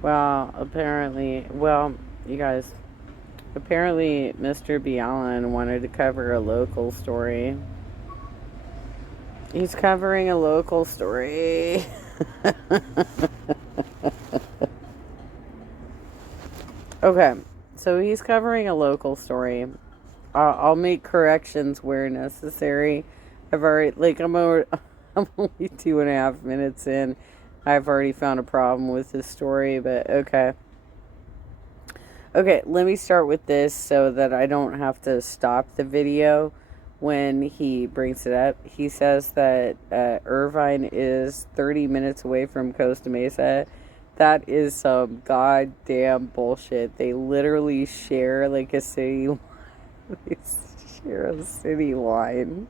Well, apparently, you guys, apparently Mr. B. Allen wanted to cover a local story. He's covering a local story. Okay, so he's covering a local story. I'll make corrections where necessary. I've already, like, I'm only 2.5 minutes in. I've already found a problem with this story, but okay. Okay, let me start with this so that I don't have to stop the video when he brings it up. He says that Irvine is 30 minutes away from Costa Mesa. That is some goddamn bullshit. They literally share like a city. They share a city line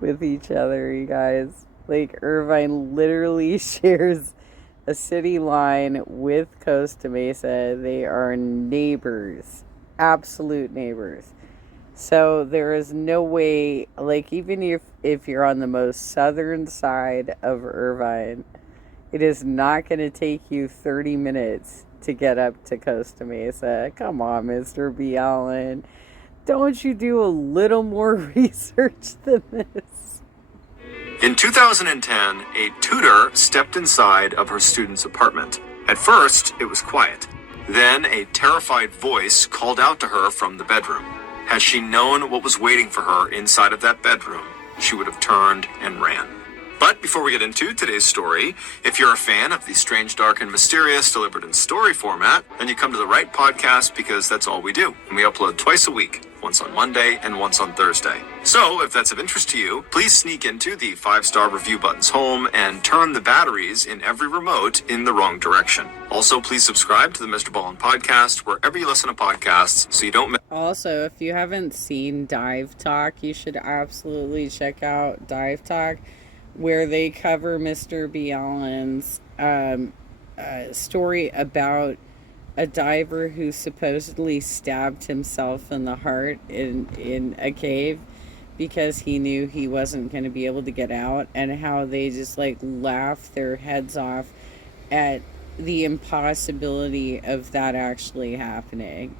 with each other, you guys. Like, Irvine literally shares a city line with Costa Mesa. They are neighbors, absolute neighbors. So there is no way, like, even if you're on the most southern side of Irvine, it is not going to take you 30 minutes to get up to Costa Mesa. Come on, Mr. B. Allen. Don't you do a little more research than this? In 2010, a tutor stepped inside of her student's apartment. At first, it was quiet. Then a terrified voice called out to her from the bedroom. Had she known what was waiting for her inside of that bedroom, she would have turned and ran. But before we get into today's story, if you're a fan of the strange, dark, and mysterious delivered in story format, then you come to the right podcast because that's all we do. And we upload twice a week, once on Monday and once on Thursday. So if that's of interest to you, please sneak into the 5-star review button's home and turn the batteries in every remote in the wrong direction. Also, please subscribe to the Mr. Ballin podcast wherever you listen to podcasts so you don't miss. Also, if you haven't seen Dive Talk, you should absolutely check out Dive Talk, where they cover Mr. B. Allen's story about a diver who supposedly stabbed himself in the heart in a cave because he knew he wasn't going to be able to get out, and how they just like laugh their heads off at the impossibility of that actually happening.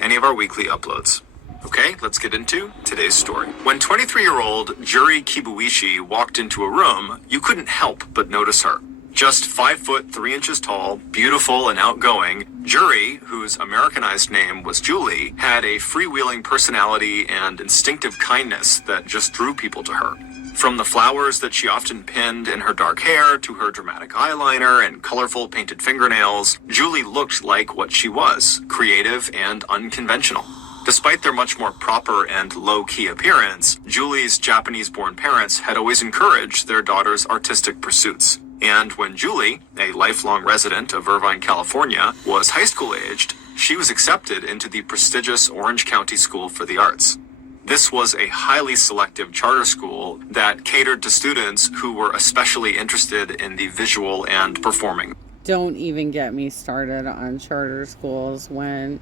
Any of our weekly uploads. Okay, let's get into today's story. When 23-year-old Juri Kibuishi walked into a room, you couldn't help but notice her. Just 5 foot 3 inches tall, beautiful and outgoing, Juri, whose Americanized name was Julie, had a freewheeling personality and instinctive kindness that just drew people to her. From the flowers that she often pinned in her dark hair to her dramatic eyeliner and colorful painted fingernails, Julie looked like what she was, creative and unconventional. Despite their much more proper and low-key appearance, Julie's Japanese-born parents had always encouraged their daughter's artistic pursuits. And when Julie, a lifelong resident of Irvine, California, was high school-aged, she was accepted into the prestigious Orange County School for the Arts. This was a highly selective charter school that catered to students who were especially interested in the visual and performing. Don't even get me started on charter schools when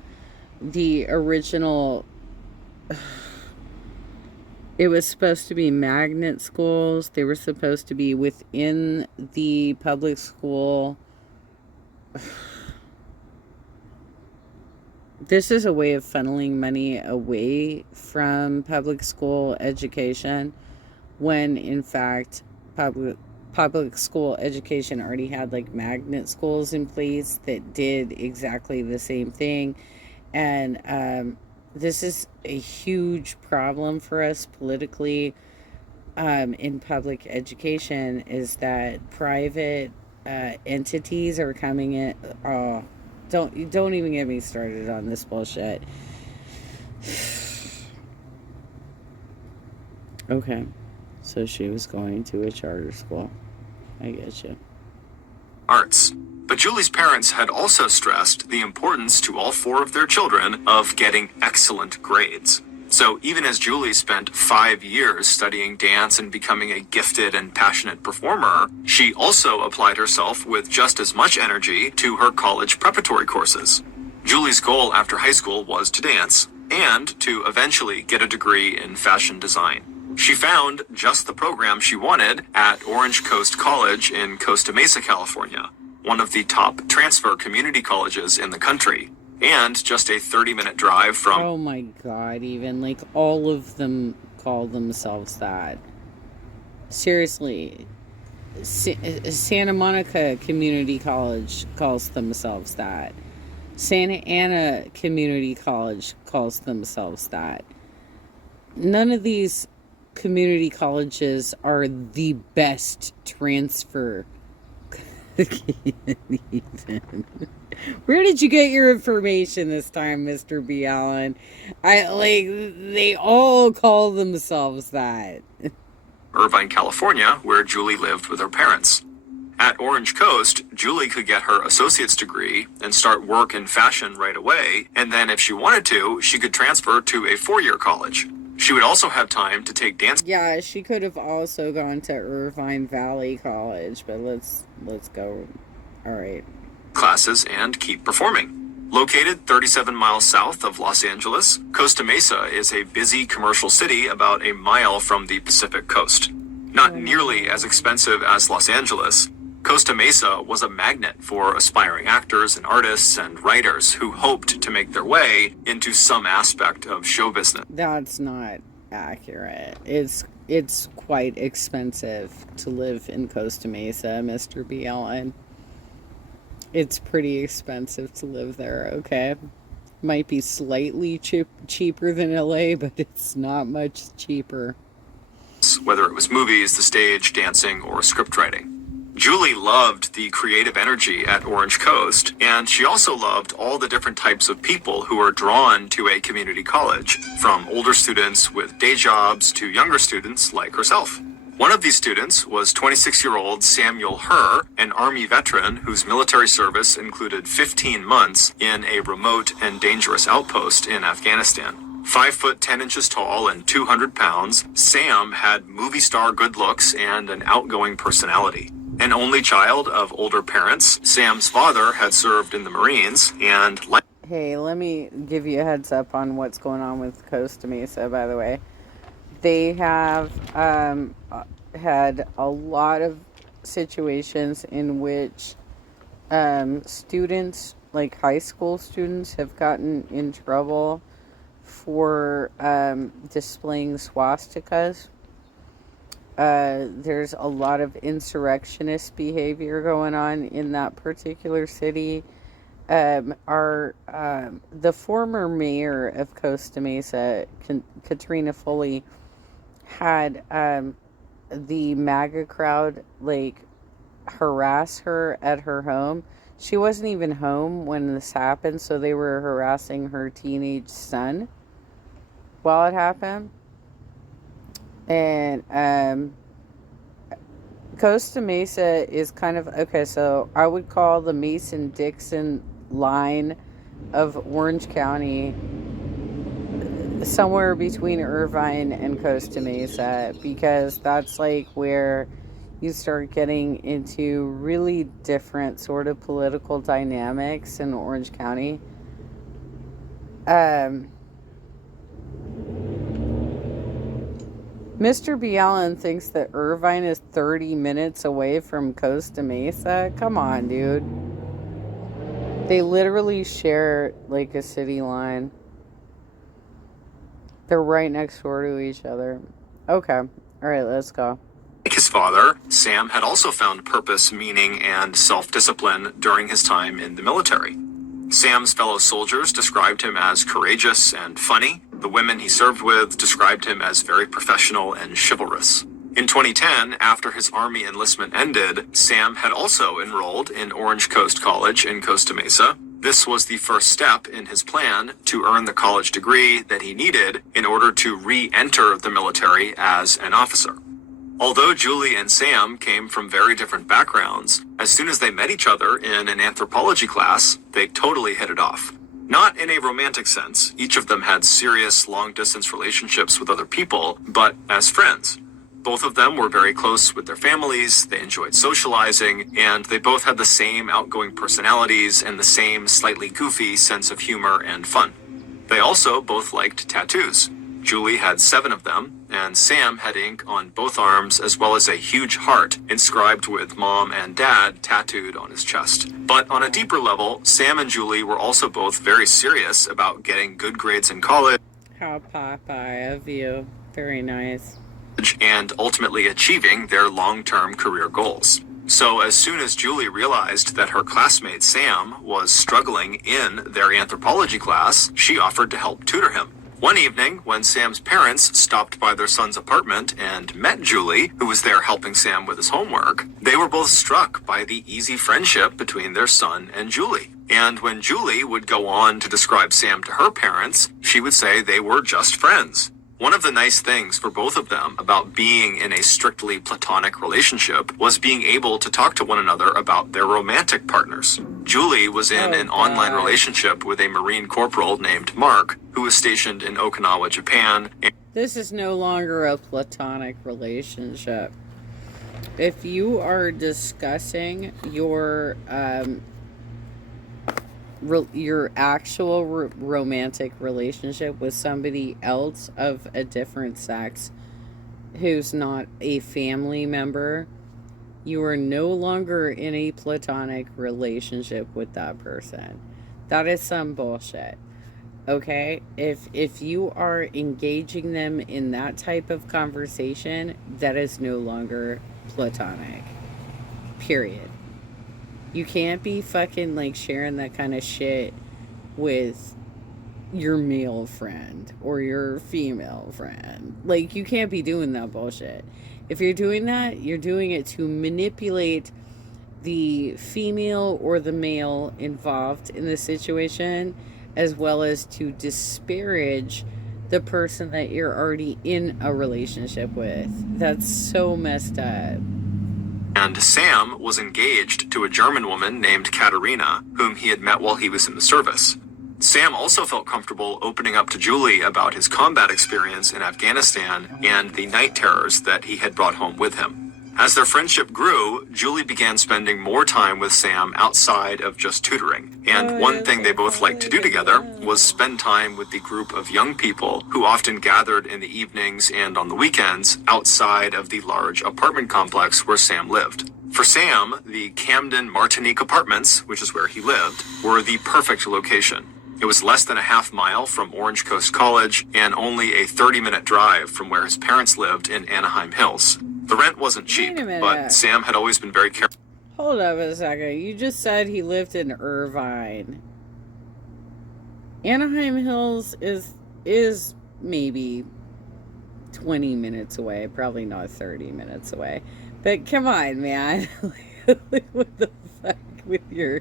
the original, it was supposed to be magnet schools. They were supposed to be within the public school. This is a way of funneling money away from public school education, when in fact public school education already had like magnet schools in place that did exactly the same thing. And this is a huge problem for us politically in public education, is that private entities are coming in. Oh, don't even get me started on this bullshit. Okay, so she was going to a charter school. I get you. Arts. But Julie's parents had also stressed the importance to all 4 of their children of getting excellent grades. So even as Julie spent 5 years studying dance and becoming a gifted and passionate performer, she also applied herself with just as much energy to her college preparatory courses. Julie's goal after high school was to dance and to eventually get a degree in fashion design. She found just the program she wanted at Orange Coast College in Costa Mesa, California. one of the top transfer community colleges in the country, and just a 30-minute drive from... Oh my god, even, like, all of them call themselves that. Seriously. Santa Monica Community College calls themselves that. Santa Ana Community College calls themselves that. None of these community colleges are the best transfer. Where did you get your information this time, Mr. B. Allen? They all call themselves that. Irvine, California, where Julie lived with her parents. At Orange Coast, Julie could get her associate's degree and start work in fashion right away, and then if she wanted to, she could transfer to a 4-year college. She would also have time to take dance... Yeah, she could have also gone to Irvine Valley College, but let's go. All right. ...classes and keep performing. Located 37 miles south of Los Angeles, Costa Mesa is a busy commercial city about a mile from the Pacific coast. Not nearly as expensive as Los Angeles, Costa Mesa was a magnet for aspiring actors and artists and writers who hoped to make their way into some aspect of show business. That's not accurate. It's quite expensive to live in Costa Mesa, Mr. B. Allen. It's pretty expensive to live there, okay? Might be slightly cheaper than LA, but it's not much cheaper. Whether it was movies, the stage, dancing, or script writing. Julie loved the creative energy at Orange Coast, and she also loved all the different types of people who are drawn to a community college, from older students with day jobs to younger students like herself. One of these students was 26-year-old Samuel Herr, an Army veteran whose military service included 15 months in a remote and dangerous outpost in Afghanistan. 5 foot 10 inches tall and 200 pounds, Sam had movie star good looks and an outgoing personality. An only child of older parents, Sam's father had served in the Marines and... Hey, let me give you a heads up on what's going on with Costa Mesa, by the way. They have had a lot of situations in which students, like high school students, have gotten in trouble for displaying swastikas. There's a lot of insurrectionist behavior going on in that particular city. The former mayor of Costa Mesa, Katrina Foley, had the MAGA crowd harass her at her home. She wasn't even home when this happened, so they were harassing her teenage son while it happened. And Costa Mesa is kind of, okay, so I would call the Mason-Dixon line of Orange County somewhere between Irvine and Costa Mesa, because that's like where you start getting into really different sort of political dynamics in Orange County. Mr. B. Allen thinks that Irvine is 30 minutes away from Costa Mesa. Come on, dude. They literally share like a city line. They're right next door to each other. Okay. All right, let's go. Like his father, Sam had also found purpose, meaning, and self-discipline during his time in the military. Sam's fellow soldiers described him as courageous and funny. The women he served with described him as very professional and chivalrous. In 2010, after his Army enlistment ended, Sam had also enrolled in Orange Coast College in Costa Mesa. This was the first step in his plan to earn the college degree that he needed in order to re-enter the military as an officer. Although Julie and Sam came from very different backgrounds, as soon as they met each other in an anthropology class, they totally hit it off. Not in a romantic sense. Each of them had serious long-distance relationships with other people, but as friends. Both of them were very close with their families, they enjoyed socializing, and they both had the same outgoing personalities and the same slightly goofy sense of humor and fun. They also both liked tattoos. Julie had 7 of them, and Sam had ink on both arms as well as a huge heart inscribed with Mom and Dad tattooed on his chest. But on a deeper level, Sam and Julie were also both very serious about getting good grades in college. How Popeye of you. Very nice. And ultimately achieving their long-term career goals. So as soon as Julie realized that her classmate Sam was struggling in their anthropology class, she offered to help tutor him. One evening, when Sam's parents stopped by their son's apartment and met Julie, who was there helping Sam with his homework, they were both struck by the easy friendship between their son and Julie. And when Julie would go on to describe Sam to her parents, she would say they were just friends. One of the nice things for both of them about being in a strictly platonic relationship was being able to talk to one another about their romantic partners. Julie was in an online relationship with a Marine corporal named Mark, who was stationed in Okinawa, Japan. This is no longer a platonic relationship. If you are discussing your actual romantic relationship with somebody else of a different sex who's not a family member, you are no longer in a platonic relationship with that person. That is some bullshit. Okay? If you are engaging them in that type of conversation, that is no longer platonic. Period. You can't be fucking like sharing that kind of shit with your male friend or your female friend. Like, you can't be doing that bullshit. If you're doing that, you're doing it to manipulate the female or the male involved in the situation, as well as to disparage the person that you're already in a relationship with. That's so messed up. And Sam was engaged to a German woman named Katerina, whom he had met while he was in the service. Sam also felt comfortable opening up to Julie about his combat experience in Afghanistan and the night terrors that he had brought home with him. As their friendship grew, Julie began spending more time with Sam outside of just tutoring. And one thing they both liked to do together was spend time with the group of young people who often gathered in the evenings and on the weekends outside of the large apartment complex where Sam lived. For Sam, the Camden Martinique Apartments, which is where he lived, were the perfect location. It was less than a half mile from Orange Coast College and only a 30-minute drive from where his parents lived in Anaheim Hills. The rent wasn't cheap, but Sam had always been very careful. Hold up a second. You just said he lived in Irvine. Anaheim Hills is maybe 20 minutes away. Probably not 30 minutes away. But come on, man. What the fuck with your...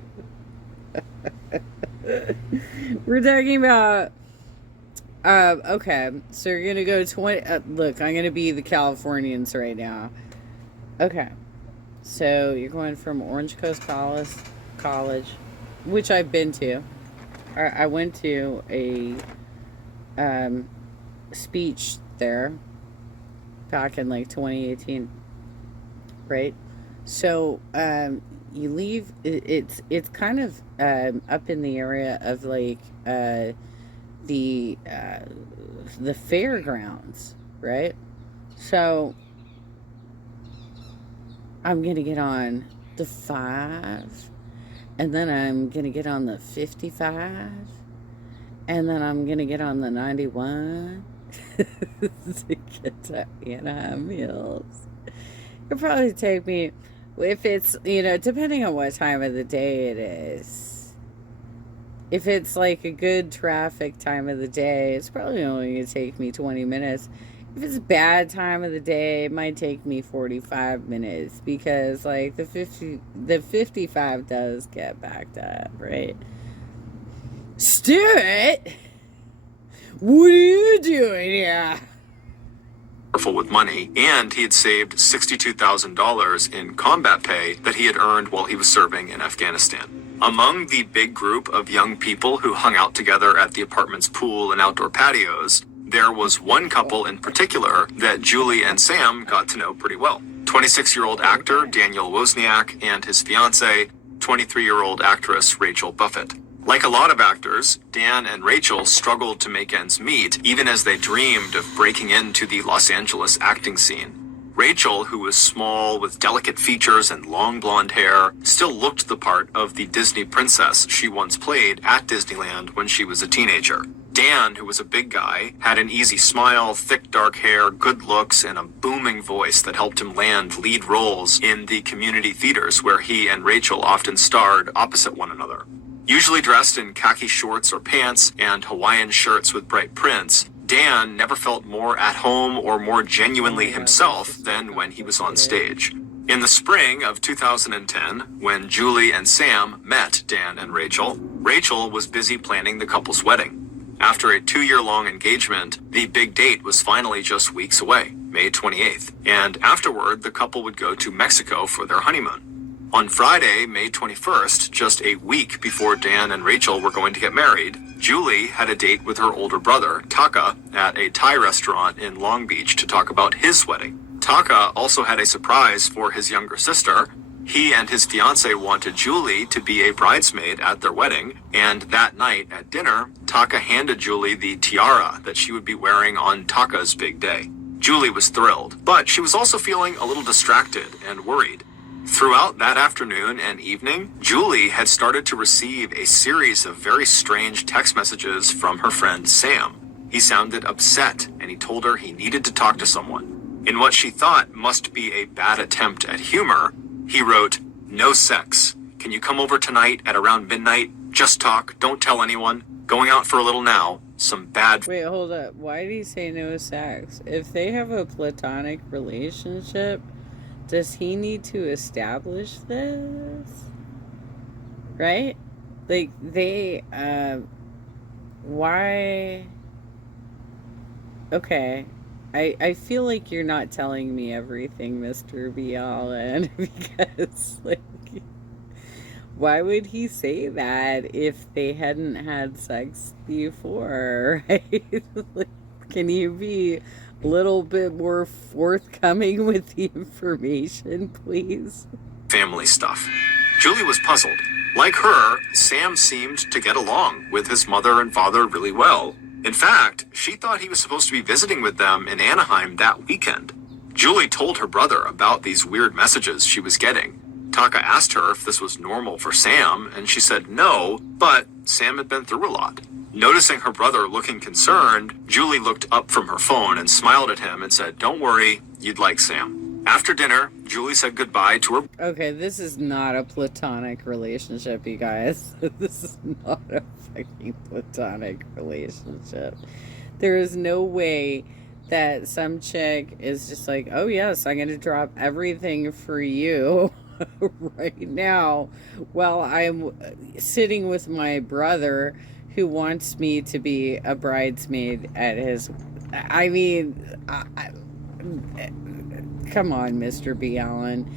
We're talking about... okay, so you're gonna go 20... look, I'm gonna be the Californians right now. Okay. So you're going from Orange Coast College, which I've been to. I went to a speech there back in like 2018, right? So you leave. It's kind of up in the area of like the fairgrounds, right? So I'm gonna get on the 5, and then I'm gonna get on the 55, and then I'm gonna get on the 91 to get to Anaheim Hills. It'll probably take me, if it's, depending on what time of the day it is. If it's like a good traffic time of the day, it's probably only gonna take me 20 minutes. If it's a bad time of the day, it might take me 45 minutes because like the 55 does get backed up, right? Stuart, what are you doing here? Careful with money, and he had saved $62,000 in combat pay that he had earned while he was serving in Afghanistan. Among the big group of young people who hung out together at the apartment's pool and outdoor patios, there was one couple in particular that Julie and Sam got to know pretty well. 26-year-old actor Daniel Wozniak and his fiancée, 23-year-old actress Rachel Buffett. Like a lot of actors, Dan and Rachel struggled to make ends meet, even as they dreamed of breaking into the Los Angeles acting scene. Rachel, who was small with delicate features and long blonde hair, still looked the part of the Disney princess she once played at Disneyland when she was a teenager. Dan, who was a big guy, had an easy smile, thick dark hair, good looks, and a booming voice that helped him land lead roles in the community theaters where he and Rachel often starred opposite one another. Usually dressed in khaki shorts or pants and Hawaiian shirts with bright prints, Dan never felt more at home or more genuinely himself than when he was on stage. In the spring of 2010, when Julie and Sam met Dan and Rachel, Rachel was busy planning the couple's wedding. After a 2-year-long engagement, the big date was finally just weeks away, May 28th, and afterward the couple would go to Mexico for their honeymoon. On Friday, May 21st, just a week before Dan and Rachel were going to get married, Julie had a date with her older brother, Taka, at a Thai restaurant in Long Beach to talk about his wedding. Taka also had a surprise for his younger sister. He and his fiancée wanted Julie to be a bridesmaid at their wedding, and that night at dinner, Taka handed Julie the tiara that she would be wearing on Taka's big day. Julie was thrilled, but she was also feeling a little distracted and worried. Throughout that afternoon and evening, Julie had started to receive a series of very strange text messages from her friend Sam. He sounded upset, and he told her he needed to talk to someone. In what she thought must be a bad attempt at humor, he wrote, "No sex. Can you come over tonight at around midnight? Just talk. Don't tell anyone. Going out for a little now. Some bad..." Wait, hold up. Why did he say no sex? If they have a platonic relationship, does he need to establish this? Right? Like, why? Okay. I feel like you're not telling me everything, Mr. B. Allen, because, like, why would he say that if they hadn't had sex before, right? Like, can you be a little bit more forthcoming with the information, please? Family stuff. Julie was puzzled. Like her, Sam seemed to get along with his mother and father really well. In fact, she thought he was supposed to be visiting with them in Anaheim that weekend. Julie told her brother about these weird messages she was getting. Taka asked her if this was normal for Sam, and she said no, but Sam had been through a lot. Noticing her brother looking concerned, Julie looked up from her phone and smiled at him and said, "Don't worry, you'd like Sam." After dinner, Julie said goodbye to her... Okay, this is not a platonic relationship, you guys. This is not a fucking platonic relationship. There is no way that some chick is just like, oh yes, I'm going to drop everything for you right now while I'm sitting with my brother who wants me to be a bridesmaid at his... I mean... Come on, Mr. B. Allen.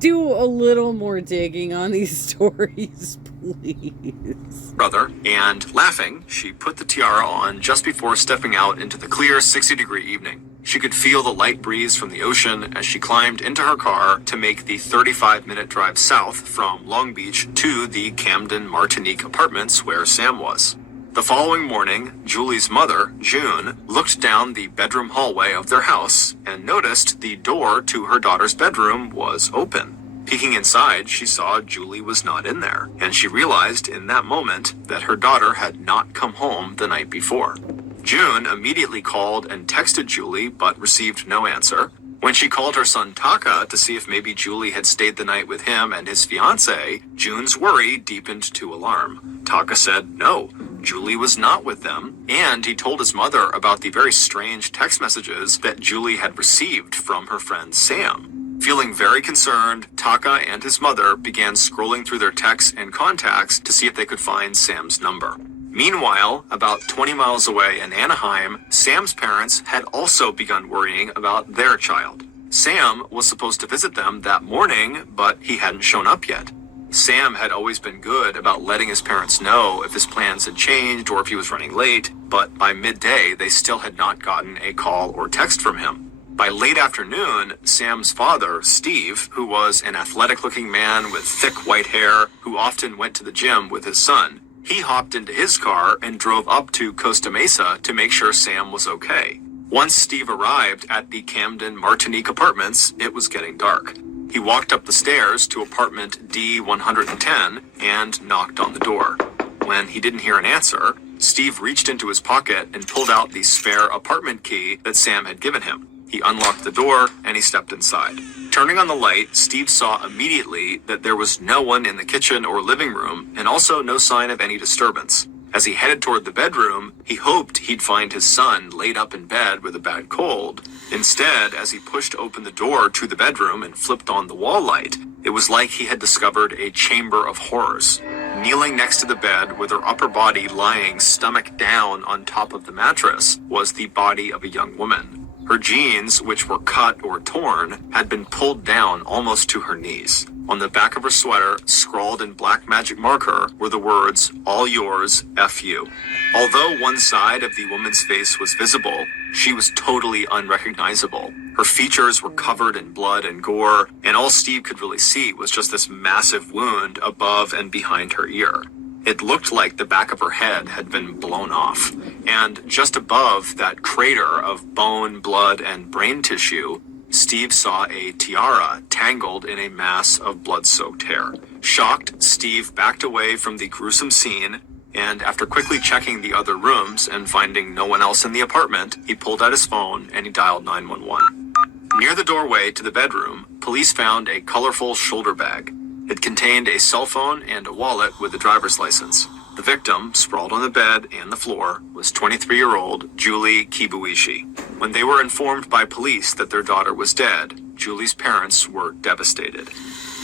Do a little more digging on these stories, please. Brother, and laughing, she put the tiara on just before stepping out into the clear 60-degree evening. She could feel the light breeze from the ocean as she climbed into her car to make the 35-minute drive south from Long Beach to the Camden Martinique apartments where Sam was. The following morning, Julie's mother, June, looked down the bedroom hallway of their house and noticed the door to her daughter's bedroom was open. Peeking inside, she saw Julie was not in there, and she realized in that moment that her daughter had not come home the night before. June immediately called and texted Julie, but received no answer. When she called her son Taka to see if maybe Julie had stayed the night with him and his fiancée, June's worry deepened to alarm. Taka said no, Julie was not with them, and he told his mother about the very strange text messages that Julie had received from her friend Sam. Feeling very concerned, Taka and his mother began scrolling through their texts and contacts to see if they could find Sam's number. Meanwhile, about 20 miles away in Anaheim, Sam's parents had also begun worrying about their child. Sam was supposed to visit them that morning, but he hadn't shown up yet. Sam had always been good about letting his parents know if his plans had changed or if he was running late, but by midday, they still had not gotten a call or text from him. By late afternoon, Sam's father, Steve, who was an athletic-looking man with thick white hair who often went to the gym with his son, He hopped into his car and drove up to Costa Mesa to make sure Sam was okay. Once Steve arrived at the Camden Martinique apartments, it was getting dark. He walked up the stairs to apartment D110 and knocked on the door. When he didn't hear an answer, Steve reached into his pocket and pulled out the spare apartment key that Sam had given him. He unlocked the door and he stepped inside. Turning on the light, Steve saw immediately that there was no one in the kitchen or living room and also no sign of any disturbance. As he headed toward the bedroom, he hoped he'd find his son laid up in bed with a bad cold. Instead, as he pushed open the door to the bedroom and flipped on the wall light, it was like he had discovered a chamber of horrors. Kneeling next to the bed with her upper body lying stomach down on top of the mattress was the body of a young woman. Her jeans, which were cut or torn, had been pulled down almost to her knees. On the back of her sweater, scrawled in black magic marker, were the words, "All yours, F you." Although one side of the woman's face was visible, she was totally unrecognizable. Her features were covered in blood and gore, and all Steve could really see was just this massive wound above and behind her ear. It looked like the back of her head had been blown off, and just above that crater of bone, blood, and brain tissue, Steve saw a tiara tangled in a mass of blood-soaked hair. Shocked, Steve backed away from the gruesome scene, and after quickly checking the other rooms and finding no one else in the apartment, he pulled out his phone and he dialed 911. Near the doorway to the bedroom, police found a colorful shoulder bag. It contained a cell phone and a wallet with a driver's license. The victim, sprawled on the bed and the floor, was 23-year-old Julie Kibuishi. When they were informed by police that their daughter was dead, Julie's parents were devastated.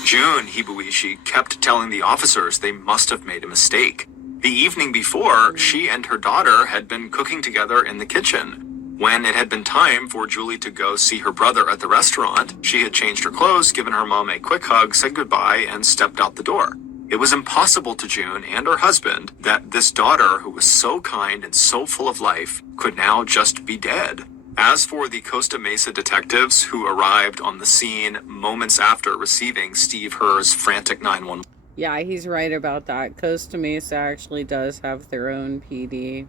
June Hibuishi kept telling the officers they must have made a mistake. The evening before, she and her daughter had been cooking together in the kitchen. When it had been time for Julie to go see her brother at the restaurant, she had changed her clothes, given her mom a quick hug, said goodbye, and stepped out the door. It was impossible to June and her husband that this daughter, who was so kind and so full of life, could now just be dead. As for the Costa Mesa detectives who arrived on the scene moments after receiving Steve Herr's frantic 911. Yeah, he's right about that. Costa Mesa actually does have their own PD.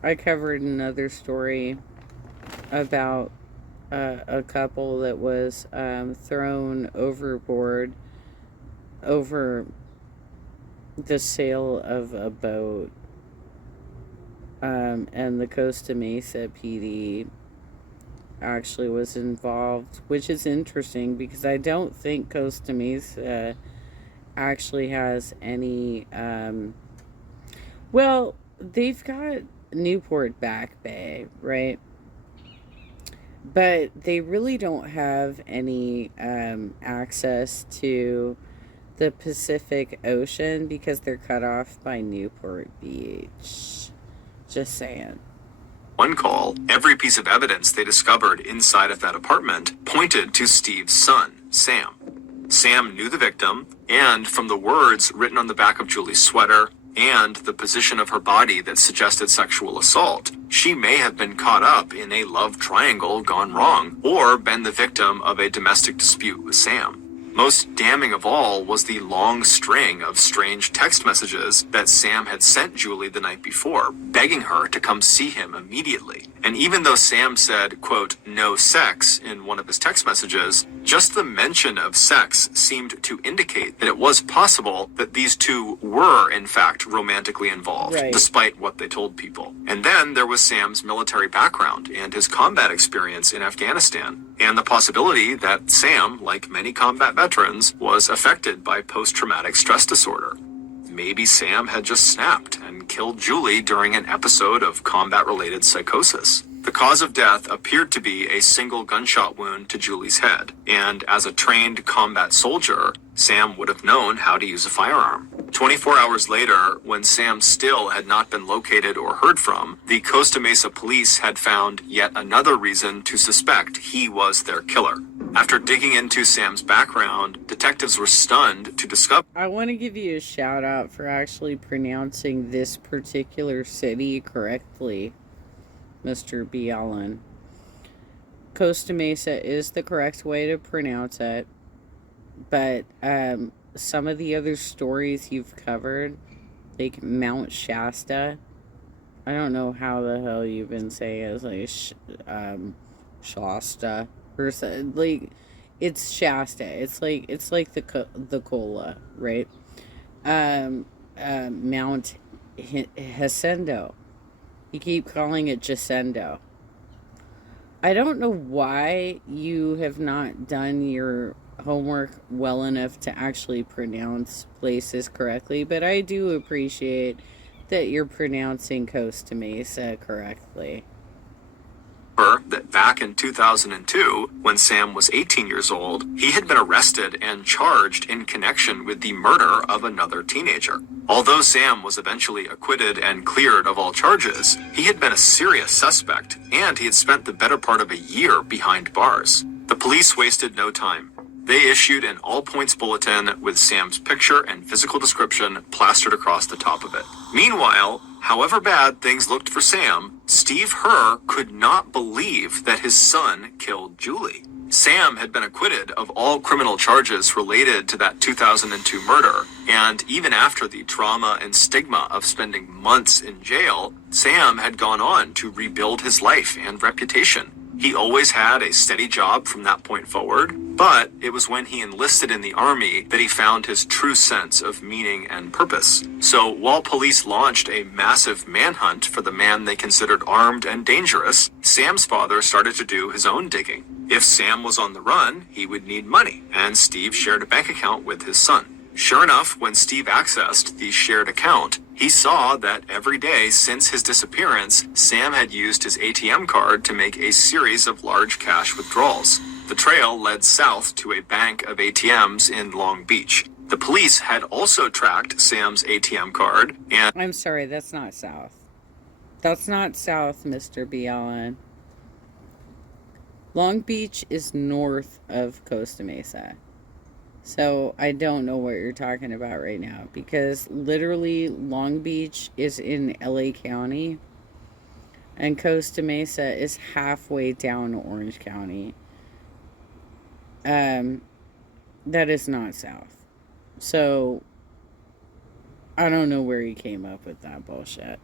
I covered another story about a couple that was thrown overboard over the sale of a boat. And the Costa Mesa PD actually was involved, which is interesting because I don't think Costa Mesa actually has any, well, they've got Newport Back Bay, right? But they really don't have any access to the Pacific Ocean because they're cut off by Newport Beach. Just saying. One call, every piece of evidence they discovered inside of that apartment pointed to Steve's son, Sam. Sam knew the victim, and from the words written on the back of Julie's sweater and the position of her body that suggested sexual assault, she may have been caught up in a love triangle gone wrong, or been the victim of a domestic dispute with Sam. Most damning of all was the long string of strange text messages that Sam had sent Julie the night before, begging her to come see him immediately. And even though Sam said, quote, "no sex" in one of his text messages, just the mention of sex seemed to indicate that it was possible that these two were, in fact, romantically involved, right, despite what they told people. And then there was Sam's military background and his combat experience in Afghanistan, and the possibility that Sam, like many combat veterans, was affected by post-traumatic stress disorder. Maybe Sam had just snapped and killed Julie during an episode of combat-related psychosis. The cause of death appeared to be a single gunshot wound to Julie's head, and as a trained combat soldier, Sam would have known how to use a firearm. 24 hours later, when Sam still had not been located or heard from, the Costa Mesa police had found yet another reason to suspect he was their killer. After digging into Sam's background, detectives were stunned to discover... I want to give you a shout out for actually pronouncing this particular city correctly, Mr. B. Allen. Costa Mesa is the correct way to pronounce it. But some of the other stories you've covered, like Mount Shasta, I don't know how the hell you've been saying it. It's like Shasta or like it's Shasta. It's like the cola, right? Mount Haciendo. You keep calling it Jacinto. I don't know why you have not done your homework well enough to actually pronounce places correctly, but I do appreciate that you're pronouncing Costa Mesa correctly. That back in 2002, when Sam was 18 years old, he had been arrested and charged in connection with the murder of another teenager. Although Sam was eventually acquitted and cleared of all charges, he had been a serious suspect, and he had spent the better part of a year behind bars. The police wasted no time. They issued an all-points bulletin with Sam's picture and physical description plastered across the top of it. Meanwhile, however bad things looked for Sam, Steve Herr could not believe that his son killed Julie. Sam had been acquitted of all criminal charges related to that 2002 murder, and even after the trauma and stigma of spending months in jail, Sam had gone on to rebuild his life and reputation. He always had a steady job from that point forward, but it was when he enlisted in the army that he found his true sense of meaning and purpose. So while police launched a massive manhunt for the man they considered armed and dangerous, Sam's father started to do his own digging. If Sam was on the run, he would need money, and Steve shared a bank account with his son. Sure enough, when Steve accessed the shared account, he saw that every day since his disappearance, Sam had used his ATM card to make a series of large cash withdrawals. The trail led south to a bank of ATMs in Long Beach. The police had also tracked Sam's ATM card and... I'm sorry, that's not south. That's not south, Mr. B. Allen. Long Beach is north of Costa Mesa. So I don't know what you're talking about right now, because literally Long Beach is in LA County and Costa Mesa is halfway down Orange County. That is not south. So I don't know where he came up with that bullshit.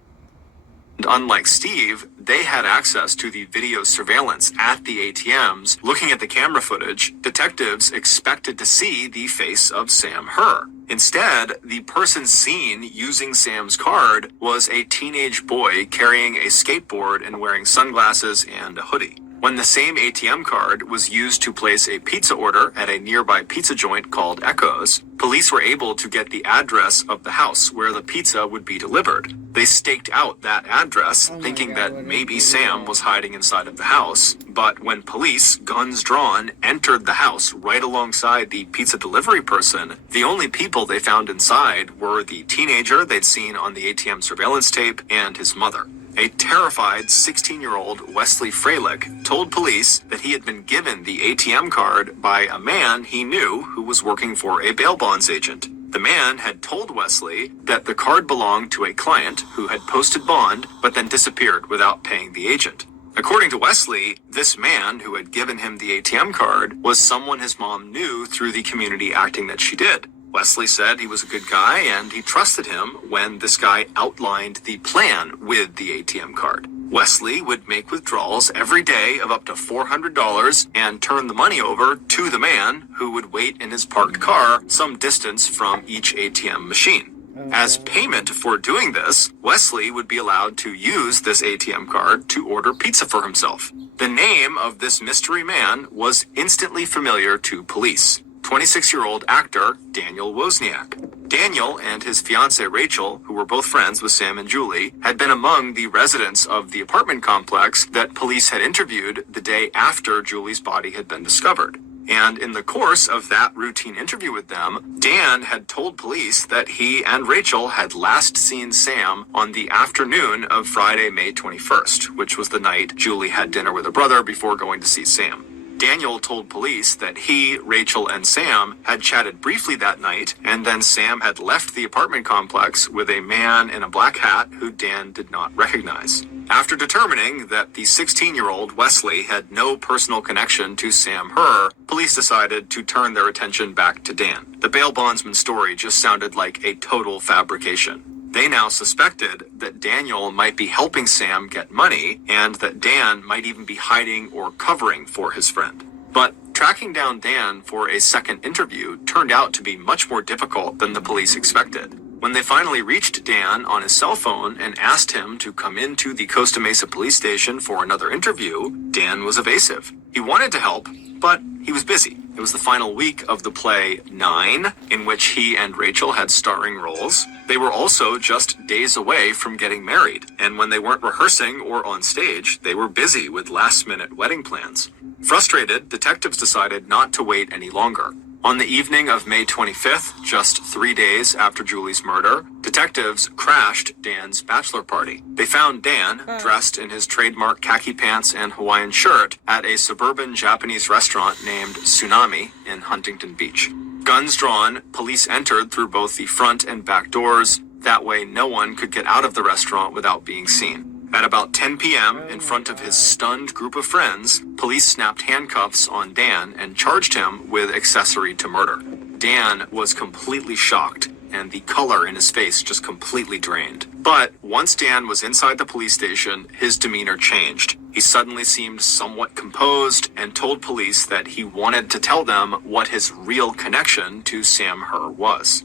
Unlike Steve, they had access to the video surveillance at the ATMs. Looking at the camera footage, detectives expected to see the face of Sam Herr. Instead, the person seen using Sam's card was a teenage boy carrying a skateboard and wearing sunglasses and a hoodie. When the same ATM card was used to place a pizza order at a nearby pizza joint called Echoes, police were able to get the address of the house where the pizza would be delivered. They staked out that address, thinking that maybe Sam was hiding inside of the house. But when police, guns drawn, entered the house right alongside the pizza delivery person, the only people they found inside were the teenager they'd seen on the ATM surveillance tape and his mother. A terrified 16-year-old Wesley Freilich told police that he had been given the ATM card by a man he knew who was working for a bail bonds agent. The man had told Wesley that the card belonged to a client who had posted bond but then disappeared without paying the agent. According to Wesley, this man who had given him the ATM card was someone his mom knew through the community acting that she did. Wesley said he was a good guy and he trusted him when this guy outlined the plan with the ATM card. Wesley would make withdrawals every day of up to $400 and turn the money over to the man who would wait in his parked car some distance from each ATM machine. As payment for doing this, Wesley would be allowed to use this ATM card to order pizza for himself. The name of this mystery man was instantly familiar to police. 26-year-old actor Daniel Wozniak. Daniel and his fiancée Rachel, who were both friends with Sam and Julie, had been among the residents of the apartment complex that police had interviewed the day after Julie's body had been discovered. And in the course of that routine interview with them, Dan had told police that he and Rachel had last seen Sam on the afternoon of Friday, May 21st, which was the night Julie had dinner with her brother before going to see Sam. Daniel told police that he, Rachel, and Sam had chatted briefly that night, and then Sam had left the apartment complex with a man in a black hat who Dan did not recognize. After determining that the 16-year-old Wesley had no personal connection to Sam Herr, police decided to turn their attention back to Dan. The bail bondsman story just sounded like a total fabrication. They now suspected that Daniel might be helping Sam get money and that Dan might even be hiding or covering for his friend. But tracking down Dan for a second interview turned out to be much more difficult than the police expected. When they finally reached Dan on his cell phone and asked him to come into the Costa Mesa police station for another interview, Dan was evasive. He wanted to help, but he was busy. It was the final week of the play 9, in which he and Rachel had starring roles. They were also just days away from getting married, and when they weren't rehearsing or on stage, they were busy with last-minute wedding plans. Frustrated, detectives decided not to wait any longer. On the evening of May 25th, just 3 days after Julie's murder, detectives crashed Dan's bachelor party. They found Dan, dressed in his trademark khaki pants and Hawaiian shirt, at a suburban Japanese restaurant named Tsunami in Huntington Beach. Guns drawn, police entered through both the front and back doors. That way, no one could get out of the restaurant without being seen. At about 10 p.m., in front of his stunned group of friends, police snapped handcuffs on Dan and charged him with accessory to murder. Dan was completely shocked, and the color in his face just completely drained. But once Dan was inside the police station, his demeanor changed. He suddenly seemed somewhat composed and told police that he wanted to tell them what his real connection to Sam Herr was.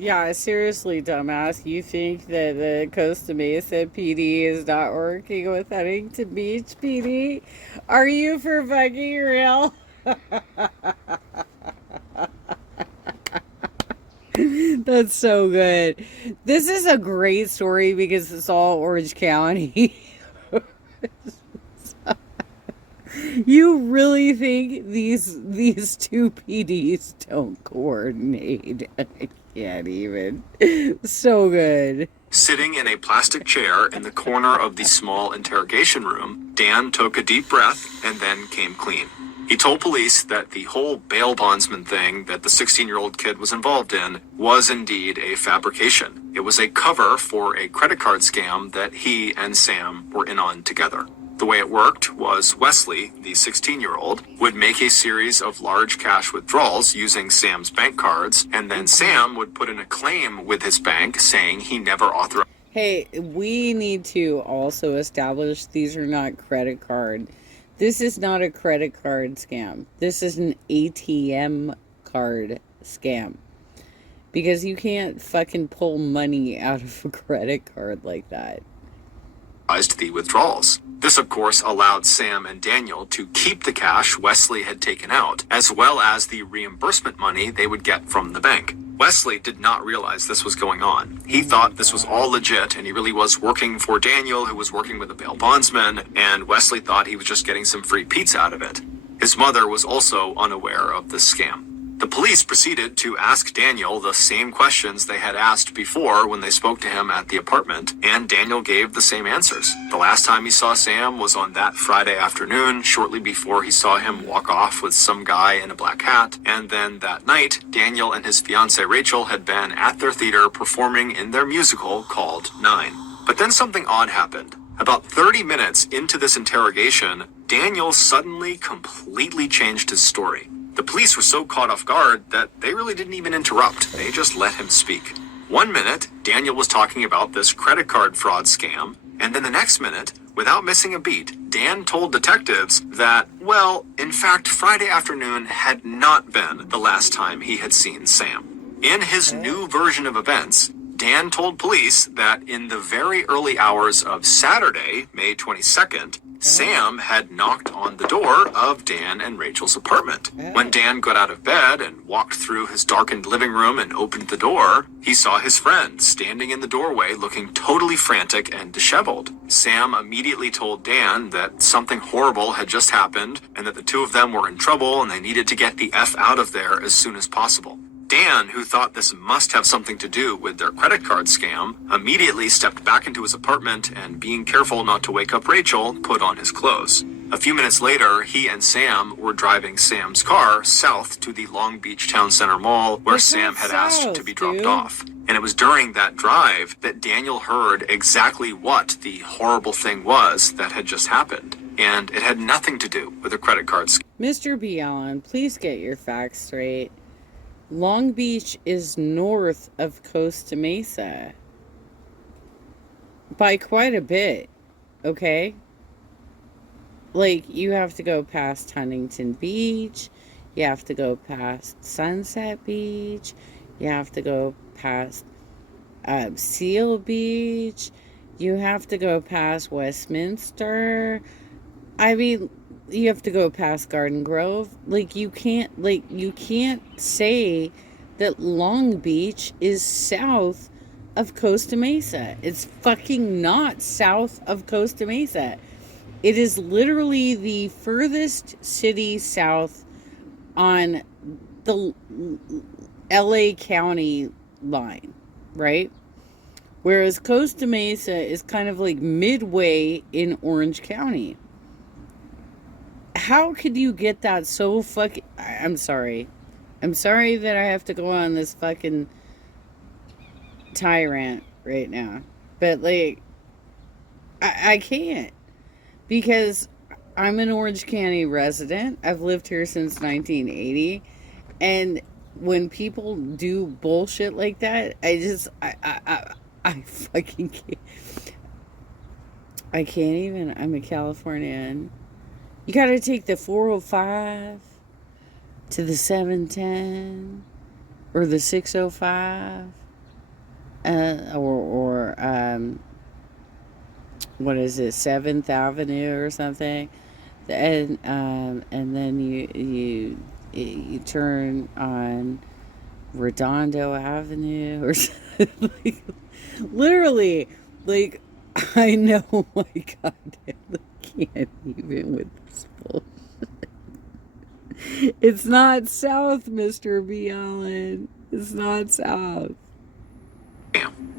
Yeah, seriously, dumbass. You think that the Costa Mesa PD is not working with Huntington Beach PD? Are you for fucking real? That's so good. This is a great story because it's all Orange County. You really think these two PDs don't coordinate? I can't even. So good. Sitting in a plastic chair in the corner of the small interrogation room, Dan took a deep breath and then came clean. He told police that the whole bail bondsman thing that the 16-year-old kid was involved in was indeed a fabrication. It was a cover for a credit card scam that he and Sam were in on together. The way it worked was Wesley, the 16-year-old, would make a series of large cash withdrawals using Sam's bank cards, and then Sam would put in a claim with his bank saying he never authorized. Hey, we need to also establish these are not credit card. This is not a credit card scam. This is an ATM card scam. Because you can't fucking pull money out of a credit card like that. The withdrawals. This, of course, allowed Sam and Daniel to keep the cash Wesley had taken out, as well as the reimbursement money they would get from the bank. Wesley did not realize this was going on. He thought this was all legit, and he really was working for Daniel, who was working with a bail bondsman, and Wesley thought he was just getting some free pizza out of it. His mother was also unaware of this scam. The police proceeded to ask Daniel the same questions they had asked before when they spoke to him at the apartment, and Daniel gave the same answers. The last time he saw Sam was on that Friday afternoon, shortly before he saw him walk off with some guy in a black hat, and then that night, Daniel and his fiancée Rachel had been at their theater performing in their musical called 9. But then something odd happened. About 30 minutes into this interrogation, Daniel suddenly completely changed his story. The police were so caught off guard that they really didn't even interrupt. They just let him speak. 1 minute, Daniel was talking about this credit card fraud scam, and then the next minute, without missing a beat, Dan told detectives that, well, in fact, Friday afternoon had not been the last time he had seen Sam. In his new version of events, Dan told police that in the very early hours of Saturday, May 22nd, Sam had knocked on the door of Dan and Rachel's apartment. When Dan got out of bed and walked through his darkened living room and opened the door, he saw his friend standing in the doorway looking totally frantic and disheveled. Sam immediately told Dan that something horrible had just happened and that the two of them were in trouble and they needed to get the F out of there as soon as possible. Dan, who thought this must have something to do with their credit card scam, immediately stepped back into his apartment and, being careful not to wake up Rachel, put on his clothes. A few minutes later, he and Sam were driving Sam's car south to the Long Beach Town Center Mall where It's Sam not had asked south, to be dropped dude. off. And it was during that drive that Daniel heard exactly what the horrible thing was that had just happened. And it had nothing to do with a credit card scam. Mr. B. Allen, please get your facts straight. Long Beach is north of Costa Mesa. By quite a bit, okay? Like, you have to go past Huntington Beach. You have to go past Sunset Beach. You have to go past Seal Beach. You have to go past Westminster. I mean, you have to go past Garden Grove. Like, you can't say that Long Beach is south of Costa Mesa. It's fucking not south of Costa Mesa. It is literally the furthest city south on the LA County line, right? Whereas Costa Mesa is kind of like midway in Orange County. How could you get that so fucking... I'm sorry. I'm sorry that I have to go on this fucking tyrant right now. But, like, I can't. Because I'm an Orange County resident. I've lived here since 1980. And when people do bullshit like that, I fucking can't. I can't even. I'm a Californian. You gotta take the 405 to the 710 or the 605 or what is it, 7th Avenue or something, and then you turn on Redondo Avenue or something. Like, literally, like, I know, my God, I can't even with this bullshit. It's not south, Mr. B. Allen. It's not south.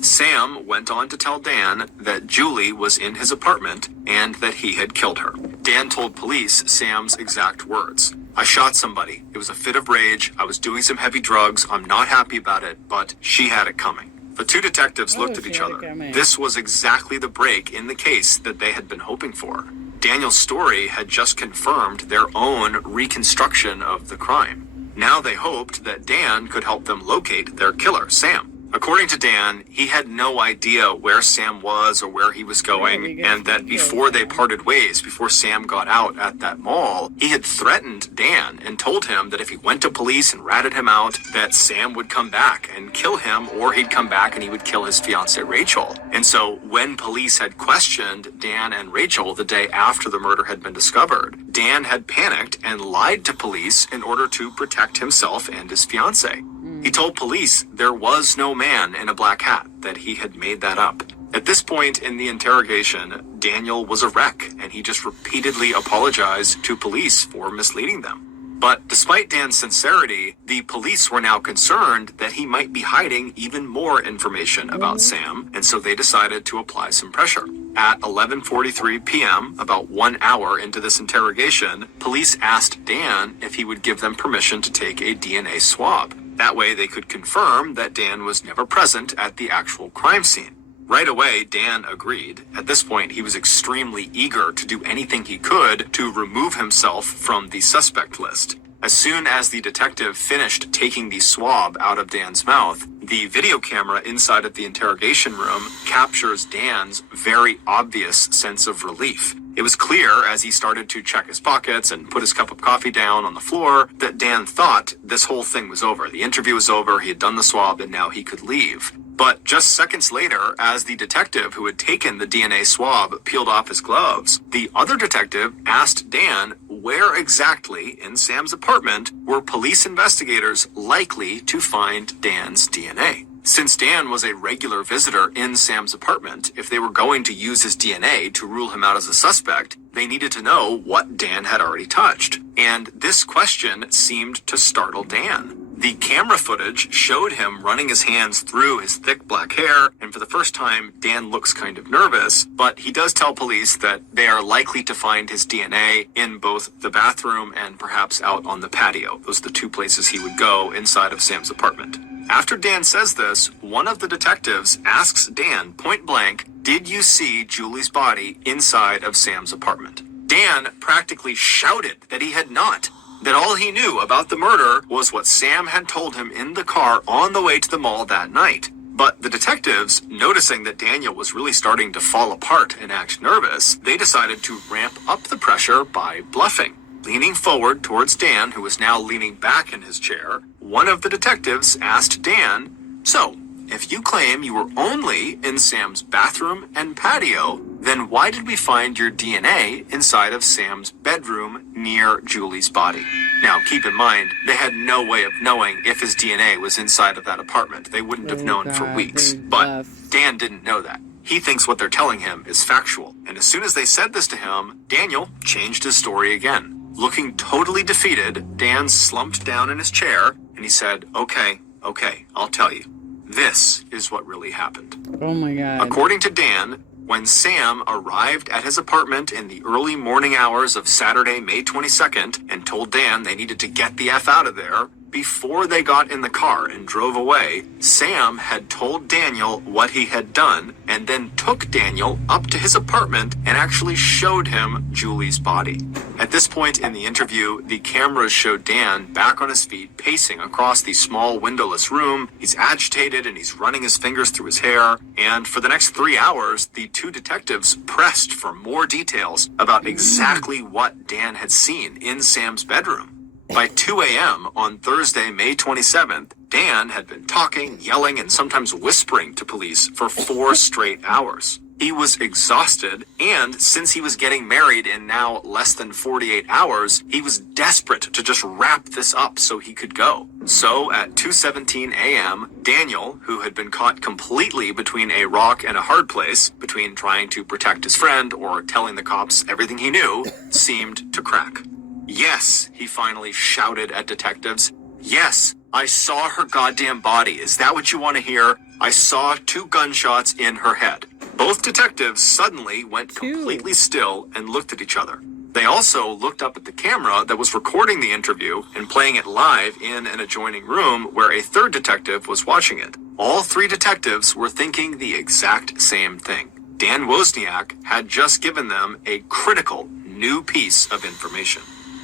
Sam went on to tell Dan that Julie was in his apartment and that he had killed her. Dan told police Sam's exact words. "I shot somebody. It was a fit of rage. I was doing some heavy drugs. I'm not happy about it, but she had it coming." The two detectives looked at each other. This was exactly the break in the case that they had been hoping for. Daniel's story had just confirmed their own reconstruction of the crime. Now they hoped that Dan could help them locate their killer, Sam. According to Dan, he had no idea where Sam was or where he was going, and that before they parted ways, before Sam got out at that mall, he had threatened Dan and told him that if he went to police and ratted him out, that Sam would come back and kill him, or he'd come back and he would kill his fiancée Rachel. And so when police had questioned Dan and Rachel the day after the murder had been discovered, Dan had panicked and lied to police in order to protect himself and his fiancée. He told police there was no man in a black hat, that he had made that up. At this point in the interrogation, Daniel was a wreck, and he just repeatedly apologized to police for misleading them. But despite Dan's sincerity, the police were now concerned that he might be hiding even more information about Sam, and so they decided to apply some pressure. At 11:43 p.m., about 1 hour into this interrogation, police asked Dan if he would give them permission to take a DNA swab. That way they could confirm that Dan was never present at the actual crime scene. Right away, Dan agreed. At this point, he was extremely eager to do anything he could to remove himself from the suspect list. As soon as the detective finished taking the swab out of Dan's mouth, the video camera inside of the interrogation room captures Dan's very obvious sense of relief. It was clear as he started to check his pockets and put his cup of coffee down on the floor that Dan thought this whole thing was over. The interview was over, he had done the swab, and now he could leave. But just seconds later, as the detective who had taken the DNA swab peeled off his gloves, the other detective asked Dan where exactly in Sam's apartment were police investigators likely to find Dan's DNA. Since Dan was a regular visitor in Sam's apartment, if they were going to use his DNA to rule him out as a suspect, they needed to know what Dan had already touched. And this question seemed to startle Dan. The camera footage showed him running his hands through his thick black hair, and for the first time, Dan looks kind of nervous, but he does tell police that they are likely to find his DNA in both the bathroom and perhaps out on the patio. Those are the two places he would go inside of Sam's apartment. After Dan says this, one of the detectives asks Dan point blank, "Did you see Julie's body inside of Sam's apartment?" Dan practically shouted that he had not. That all he knew about the murder was what Sam had told him in the car on the way to the mall that night. But the detectives, noticing that Daniel was really starting to fall apart and act nervous, they decided to ramp up the pressure by bluffing. Leaning forward towards Dan, who was now leaning back in his chair, one of the detectives asked Dan, "So, if you claim you were only in Sam's bathroom and patio, then why did we find your DNA inside of Sam's bedroom near Julie's body?" Now, keep in mind, they had no way of knowing if his DNA was inside of that apartment. They wouldn't have known for weeks. But Dan didn't know that. He thinks what they're telling him is factual. And as soon as they said this to him, Daniel changed his story again. Looking totally defeated, Dan slumped down in his chair and he said, okay, I'll tell you. This is what really happened. Oh my God. According to Dan, when Sam arrived at his apartment in the early morning hours of Saturday, May 22nd, and told Dan they needed to get the F out of there, before they got in the car and drove away, Sam had told Daniel what he had done and then took Daniel up to his apartment and actually showed him Julie's body. At this point in the interview, the cameras showed Dan back on his feet, pacing across the small windowless room. He's agitated and he's running his fingers through his hair. And for the next 3 hours, the two detectives pressed for more details about exactly what Dan had seen in Sam's bedroom. By 2 a.m. on Thursday, May 27th, Dan had been talking, yelling, and sometimes whispering to police for 4 straight hours. He was exhausted, and since he was getting married in now less than 48 hours, he was desperate to just wrap this up so he could go. So at 2:17 a.m., Daniel, who had been caught completely between a rock and a hard place, between trying to protect his friend or telling the cops everything he knew, seemed to crack. "Yes," he finally shouted at detectives. "Yes, I saw her goddamn body. Is that what you want to hear? I saw 2 gunshots in her head." Both detectives suddenly went completely still and looked at each other. They also looked up at the camera that was recording the interview and playing it live in an adjoining room where a third detective was watching it. All 3 detectives were thinking the exact same thing. Dan Wozniak had just given them a critical new piece of information.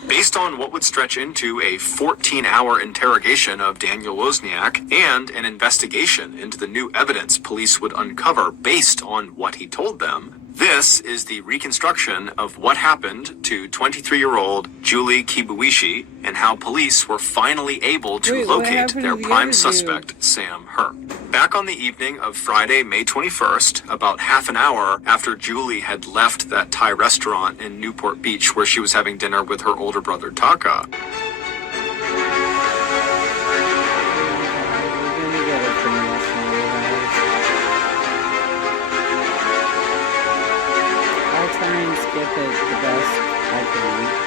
Based on what would stretch into a 14-hour interrogation of Daniel Wozniak and an investigation into the new evidence police would uncover based on what he told them, this is the reconstruction of what happened to 23-year-old Julie Kibuishi and how police were finally able to locate their prime suspect, Sam Her. Back on the evening of Friday, May 21st, about half an hour after Julie had left that Thai restaurant in Newport Beach where she was having dinner with her older brother Taka, skip it the best I can.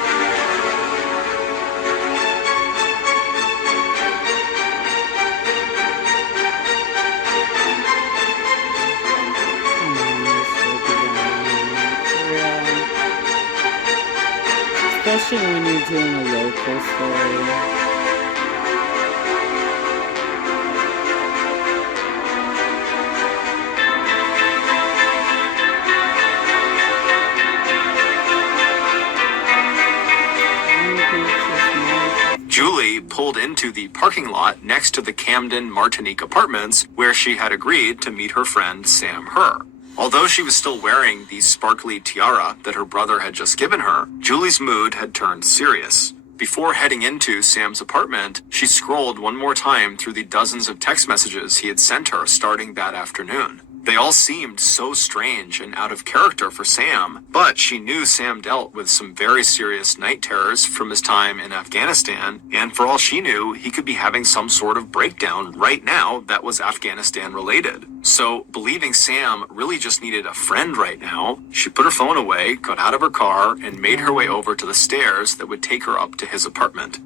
Especially when you're doing a local story. Julie pulled into the parking lot next to the Camden Martinique apartments where she had agreed to meet her friend Sam Her. Although she was still wearing the sparkly tiara that her brother had just given her, Julie's mood had turned serious. Before heading into Sam's apartment, she scrolled one more time through the dozens of text messages he had sent her starting that afternoon. They all seemed so strange and out of character for Sam, but she knew Sam dealt with some very serious night terrors from his time in Afghanistan, and for all she knew, he could be having some sort of breakdown right now that was Afghanistan related. So, believing Sam really just needed a friend right now, she put her phone away, got out of her car, and made her way over to the stairs that would take her up to his apartment.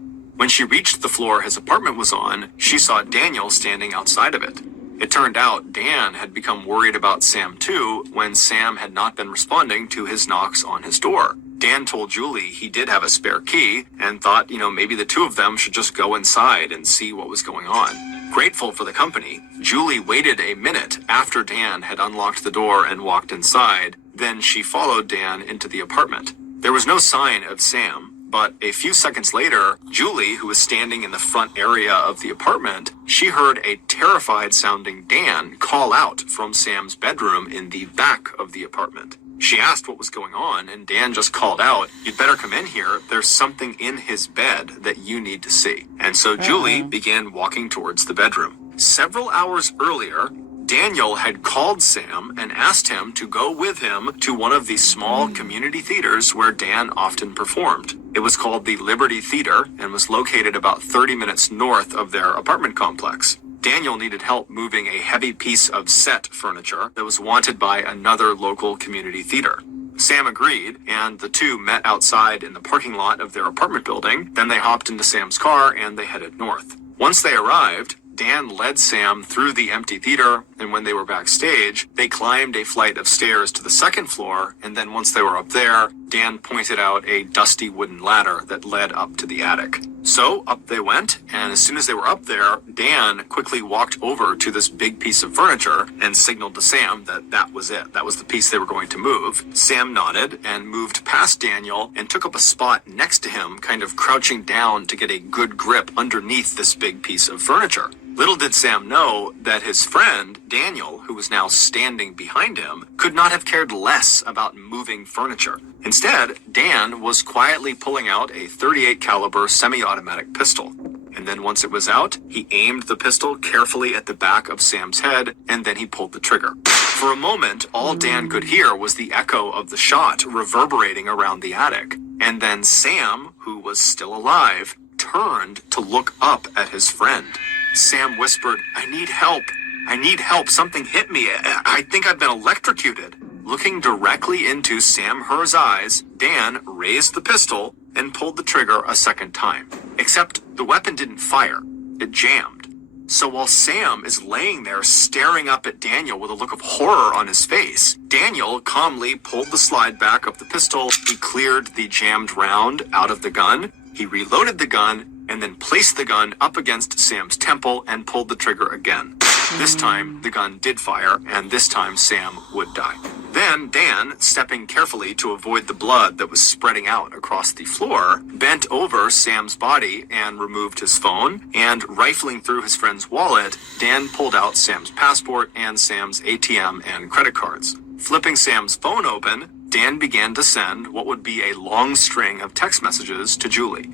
When she reached the floor his apartment was on, she saw Daniel standing outside of it. It turned out Dan had become worried about Sam too when Sam had not been responding to his knocks on his door. Dan told Julie he did have a spare key and thought, maybe the two of them should just go inside and see what was going on. Grateful for the company, Julie waited a minute after Dan had unlocked the door and walked inside. Then she followed Dan into the apartment. There was no sign of Sam. But a few seconds later, Julie, who was standing in the front area of the apartment, she heard a terrified sounding Dan call out from Sam's bedroom in the back of the apartment. She asked what was going on, and Dan just called out, "You'd better come in here. There's something in his bed that you need to see." And so Julie began walking towards the bedroom. Several hours earlier, Daniel had called Sam and asked him to go with him to one of the small community theaters where Dan often performed. It was called the Liberty Theater and was located about 30 minutes north of their apartment complex. Daniel needed help moving a heavy piece of set furniture that was wanted by another local community theater. Sam agreed, and the two met outside in the parking lot of their apartment building. Then they hopped into Sam's car and they headed north. Once they arrived, Dan led Sam through the empty theater, and when they were backstage, they climbed a flight of stairs to the second floor, and then once they were up there, Dan pointed out a dusty wooden ladder that led up to the attic. So up they went, and as soon as they were up there, Dan quickly walked over to this big piece of furniture and signaled to Sam that that was it. That was the piece they were going to move. Sam nodded and moved past Daniel and took up a spot next to him, kind of crouching down to get a good grip underneath this big piece of furniture. Little did Sam know that his friend, Daniel, who was now standing behind him, could not have cared less about moving furniture. Instead, Dan was quietly pulling out a .38 caliber semi-automatic pistol. And then once it was out, he aimed the pistol carefully at the back of Sam's head, and then he pulled the trigger. For a moment, all Dan could hear was the echo of the shot reverberating around the attic. And then Sam, who was still alive, turned to look up at his friend. Sam whispered, "I need help. I need help. Something hit me. I think I've been electrocuted." Looking directly into Sam Herr's eyes, Dan raised the pistol and pulled the trigger a second time. Except the weapon didn't fire. It jammed. So while Sam is laying there staring up at Daniel with a look of horror on his face, Daniel calmly pulled the slide back of the pistol. He cleared the jammed round out of the gun. He reloaded the gun and then placed the gun up against Sam's temple and pulled the trigger again. This time, the gun did fire, and this time Sam would die. Then Dan, stepping carefully to avoid the blood that was spreading out across the floor, bent over Sam's body and removed his phone, and rifling through his friend's wallet, Dan pulled out Sam's passport and Sam's ATM and credit cards. Flipping Sam's phone open, Dan began to send what would be a long string of text messages to Julie.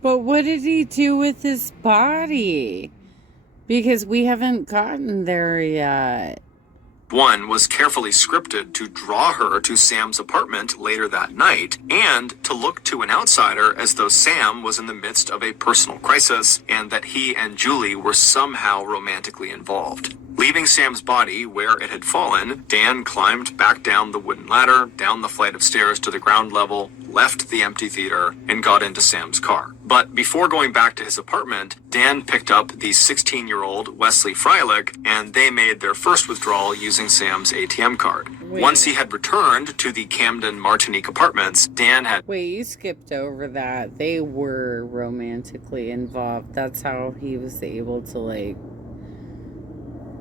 But what did he do with his body? Because we haven't gotten there yet. One was carefully scripted to draw her to Sam's apartment later that night and to look to an outsider as though Sam was in the midst of a personal crisis and that he and Julie were somehow romantically involved. Leaving Sam's body where it had fallen, Dan climbed back down the wooden ladder, down the flight of stairs to the ground level, left the empty theater, and got into Sam's car. But before going back to his apartment, Dan picked up the 16-year-old Wesley Freilich, and they made their first withdrawal using Sam's ATM card. Once he had returned to the Camden Martinique apartments, Dan had... Wait, you skipped over that. They were romantically involved. That's how he was able to,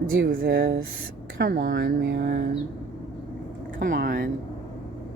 do this. Come on, man. Come on.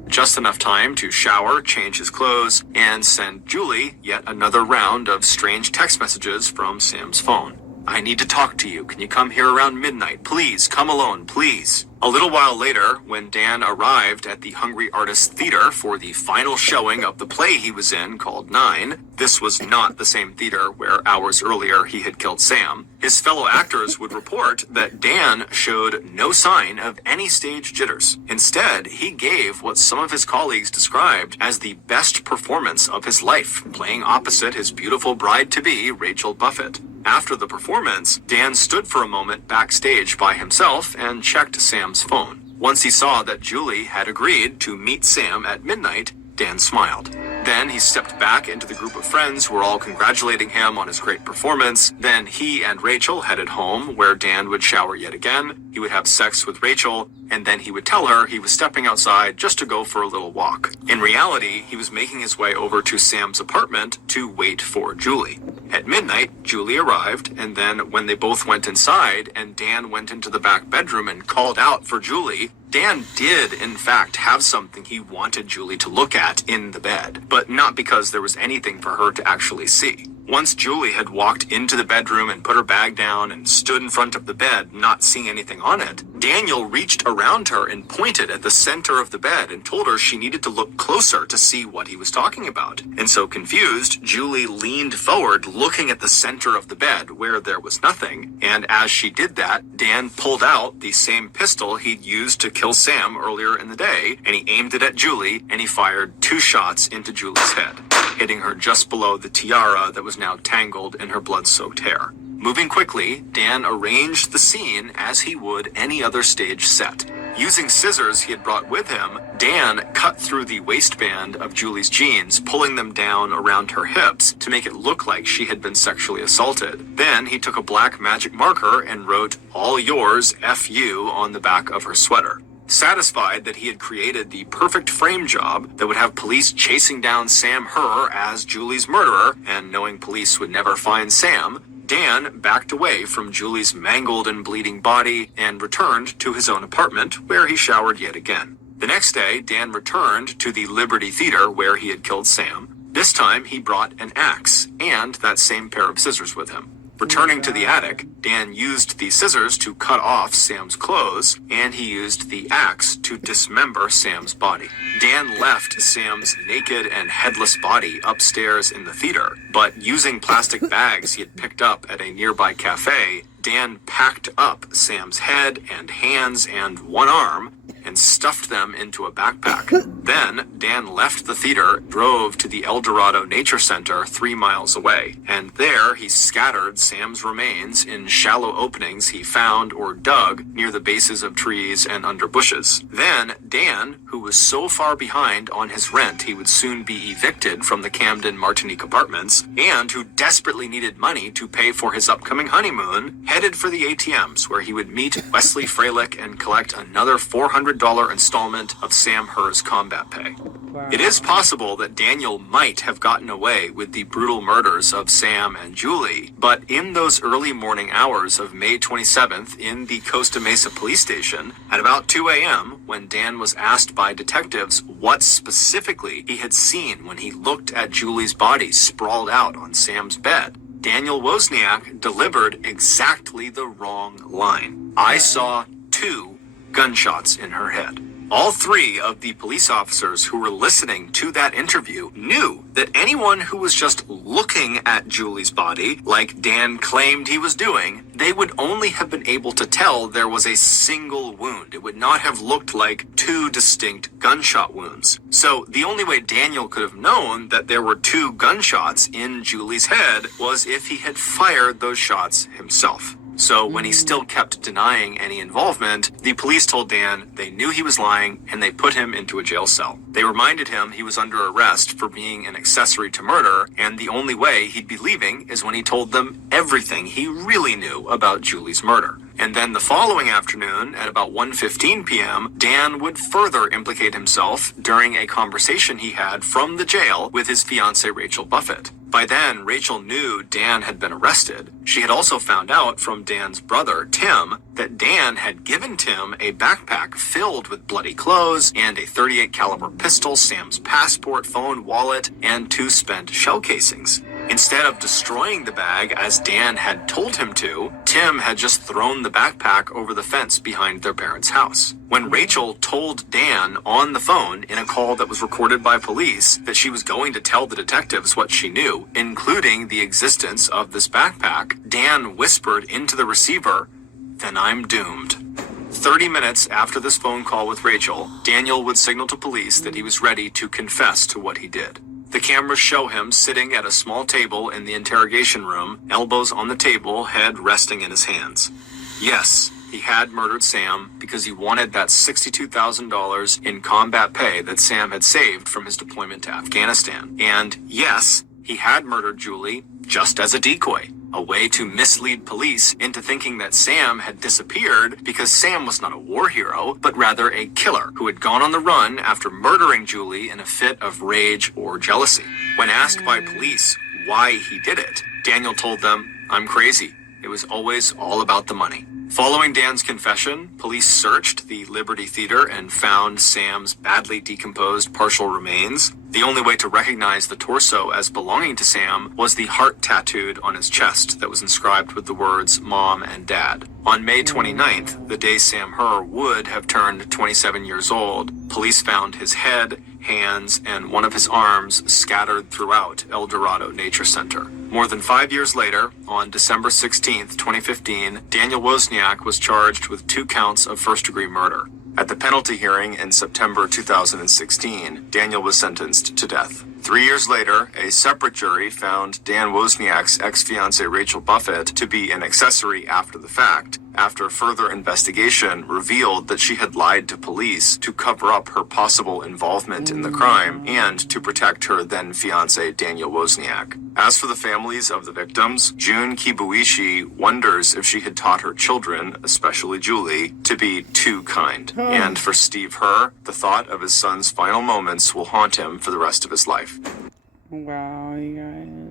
Just enough time to shower, change his clothes, and send Julie yet another round of strange text messages from Sam's phone. "I need to talk to you. Can you come here around midnight? Please, come alone, please." A little while later, when Dan arrived at the Hungry Artists Theater for the final showing of the play he was in called 9, this was not the same theater where hours earlier he had killed Sam, his fellow actors would report that Dan showed no sign of any stage jitters. Instead, he gave what some of his colleagues described as the best performance of his life, playing opposite his beautiful bride-to-be, Rachel Buffett. After the performance, Dan stood for a moment backstage by himself and checked Sam's phone. Once he saw that Julie had agreed to meet Sam at midnight, Dan smiled. Then he stepped back into the group of friends who were all congratulating him on his great performance. Then he and Rachel headed home, where Dan would shower yet again. He would have sex with Rachel, and then he would tell her he was stepping outside just to go for a little walk. In reality, he was making his way over to Sam's apartment to wait for Julie. At midnight, Julie arrived, and then when they both went inside and Dan went into the back bedroom and called out for Julie, Dan did, in fact, have something he wanted Julie to look at in the bed, but not because there was anything for her to actually see. Once Julie had walked into the bedroom and put her bag down and stood in front of the bed, not seeing anything on it, Daniel reached around her and pointed at the center of the bed and told her she needed to look closer to see what he was talking about. And so confused, Julie leaned forward, looking at the center of the bed where there was nothing. And as she did that, Dan pulled out the same pistol he'd used to kill Sam earlier in the day, and he aimed it at Julie, and he fired 2 shots into Julie's head, hitting her just below the tiara that was now tangled in her blood-soaked hair. Moving quickly, Dan arranged the scene as he would any other stage set. Using scissors he had brought with him, Dan cut through the waistband of Julie's jeans, pulling them down around her hips to make it look like she had been sexually assaulted. Then he took a black magic marker and wrote, "All yours, F.U." on the back of her sweater. Satisfied that he had created the perfect frame job that would have police chasing down Sam Herr as Julie's murderer, and knowing police would never find Sam, Dan backed away from Julie's mangled and bleeding body and returned to his own apartment, where he showered yet again. The next day, Dan returned to the Liberty Theater where he had killed Sam. This time, he brought an axe and that same pair of scissors with him. Returning to the attic, Dan used the scissors to cut off Sam's clothes, and he used the axe to dismember Sam's body. Dan left Sam's naked and headless body upstairs in the theater, but using plastic bags he had picked up at a nearby cafe, Dan packed up Sam's head and hands and one arm and stuffed them into a backpack. Then, Dan left the theater, drove to the El Dorado Nature Center 3 miles away, and there he scattered Sam's remains in shallow openings he found or dug near the bases of trees and under bushes. Then, Dan, who was so far behind on his rent he would soon be evicted from the Camden Martinique apartments, and who desperately needed money to pay for his upcoming honeymoon, headed for the ATMs where he would meet Wesley Freilich and collect another $400 installment of Sam Herr's combat pay. Wow. It is possible that Daniel might have gotten away with the brutal murders of Sam and Julie, but in those early morning hours of May 27th in the Costa Mesa police station, at about 2 a.m., when Dan was asked by detectives what specifically he had seen when he looked at Julie's body sprawled out on Sam's bed, Daniel Wozniak delivered exactly the wrong line. "I saw 2 gunshots in her head." All 3 of the police officers who were listening to that interview knew that anyone who was just looking at Julie's body, like Dan claimed he was doing, they would only have been able to tell there was a single wound. It would not have looked like 2 distinct gunshot wounds. So the only way Daniel could have known that there were 2 gunshots in Julie's head was if he had fired those shots himself. So when he still kept denying any involvement, the police told Dan they knew he was lying and they put him into a jail cell. They reminded him he was under arrest for being an accessory to murder, and the only way he'd be leaving is when he told them everything he really knew about Julie's murder. And then the following afternoon, at about 1:15 p.m., Dan would further implicate himself during a conversation he had from the jail with his fiancée Rachel Buffett. By then, Rachel knew Dan had been arrested. She had also found out from Dan's brother, Tim, that Dan had given Tim a backpack filled with bloody clothes and a .38 caliber pistol, Sam's passport, phone, wallet, and 2 spent shell casings. Instead of destroying the bag as Dan had told him to, Tim had just thrown the backpack over the fence behind their parents' house. When Rachel told Dan on the phone in a call that was recorded by police that she was going to tell the detectives what she knew, including the existence of this backpack, Dan whispered into the receiver, "Then I'm doomed." 30 minutes after this phone call with Rachel, Daniel would signal to police that he was ready to confess to what he did. The cameras show him sitting at a small table in the interrogation room, elbows on the table, head resting in his hands. Yes, He had murdered Sam because he wanted that $62,000 in combat pay that Sam had saved from his deployment to Afghanistan. And yes, he had murdered Julie just as a decoy, a way to mislead police into thinking that Sam had disappeared because Sam was not a war hero, but rather a killer who had gone on the run after murdering Julie in a fit of rage or jealousy. When asked by police why he did it, Daniel told them, "I'm crazy. It was always all about the money." Following Dan's confession, police searched the Liberty Theater and found Sam's badly decomposed partial remains. The only way to recognize the torso as belonging to Sam was the heart tattooed on his chest that was inscribed with the words Mom and Dad. On May 29th, the day Sam Herr would have turned 27 years old, police found his head, hands, and one of his arms scattered throughout El Dorado Nature Center. More than 5 years later, on December 16th, 2015, Daniel Wozniak was charged with 2 counts of first-degree murder. At the penalty hearing in September 2016, Daniel was sentenced to death. 3 years later, a separate jury found Dan Wozniak's ex-fiancée Rachel Buffett to be an accessory after the fact, after further investigation revealed that she had lied to police to cover up her possible involvement in the crime and to protect her then-fiancé Daniel Wozniak. As for the families of the victims, June Kibuishi wonders if she had taught her children, especially Julie, to be too kind. And for Steve Herr, the thought of his son's final moments will haunt him for the rest of his life. Wow, you guys.